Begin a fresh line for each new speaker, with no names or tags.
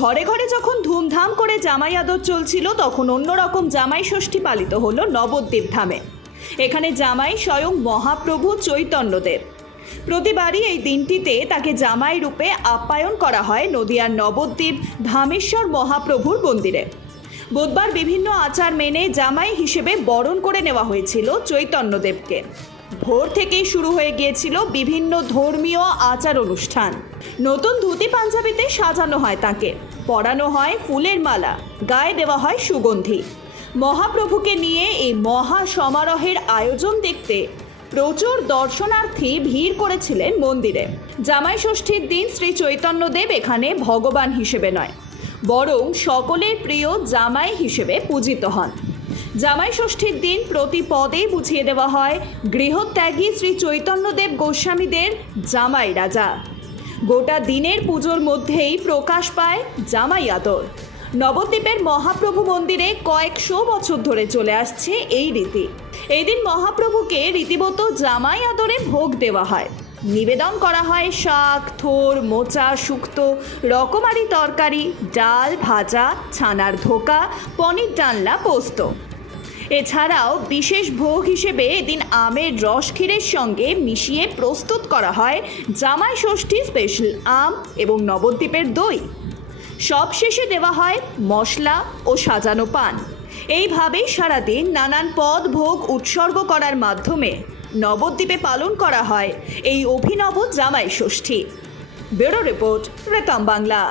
ঘরে ঘরে যখন ধুমধাম করে জামাই আদর চলছিল, তখন অন্যরকম জামাই ষষ্ঠী পালিত হলো নবদ্বীপ ধামে। এখানে জামাই স্বয়ং মহাপ্রভু চৈতন্যদেব প্রতিবারই এই দিনটিতে তাকে জামাই রূপে আপ্যায়ন করা হয় নদিয়ার নবদ্বীপ ধামেশ্বর মহাপ্রভুর মন্দিরে। বুধবার বিভিন্ন আচার মেনে জামাই হিসেবে বরণ করে নেওয়া হয়েছিল চৈতন্যদেবকে। ভোর থেকেই শুরু হয়ে গিয়েছিল বিভিন্ন ধর্মীয় আচার অনুষ্ঠান। নতুন ধুতি পাঞ্জাবিতে সাজানো হয় তাকে। পরানো হয় ফুলের মালা, গায়ে দেওয়া হয় সুগন্ধি। মহাপ্রভুকে নিয়ে এই মহা সমারোহের আয়োজন দেখতে প্রচুর দর্শনার্থী ভিড় করেছিলেন মন্দিরে। জামাই ষষ্ঠীর দিন শ্রী চৈতন্যদেব এখানে ভগবান হিসেবে নয়, বরং সকলের প্রিয় জামাই হিসেবে পূজিত হন। জামাই ষষ্ঠীর দিন প্রতি পদেই বুঝিয়ে দেওয়া হয়, গৃহত্যাগী শ্রী চৈতন্যদেব গোস্বামীদের জামাই রাজা। গোটা দিনের পুজোর মধ্যেই প্রকাশ পায় জামাই আদর। নবদ্বীপের মহাপ্রভু মন্দিরে কয়েকশো বছর ধরে চলে আসছে এই রীতি। এই দিন মহাপ্রভুকে রীতিমতো জামাই আদরে ভোগ দেওয়া হয়। নিবেদন করা হয় শাক, থোর, মোচা, শুক্তো, রকমারি তরকারি, ডাল, ভাজা, ছানার ধোকা, পনির, ডালনা, পোস্ত। এছাড়াও বিশেষ ভোগ হিসেবে এদিন আমের রস ক্ষীরের সঙ্গে মিশিয়ে প্রস্তুত করা হয় জামাই ষষ্ঠী স্পেশাল আম এবং নবদ্বীপের দই। সব শেষে দেওয়া হয় মশলা ও সাজানো পান। এইভাবেই সারাদিন নানান পদ ভোগ উৎসর্গ করার মাধ্যমে নবদ্বীপে পালন করা হয় এই অভিনব জামাই ষষ্ঠী। ব্যুরো রিপোর্ট রেতম বাংলা।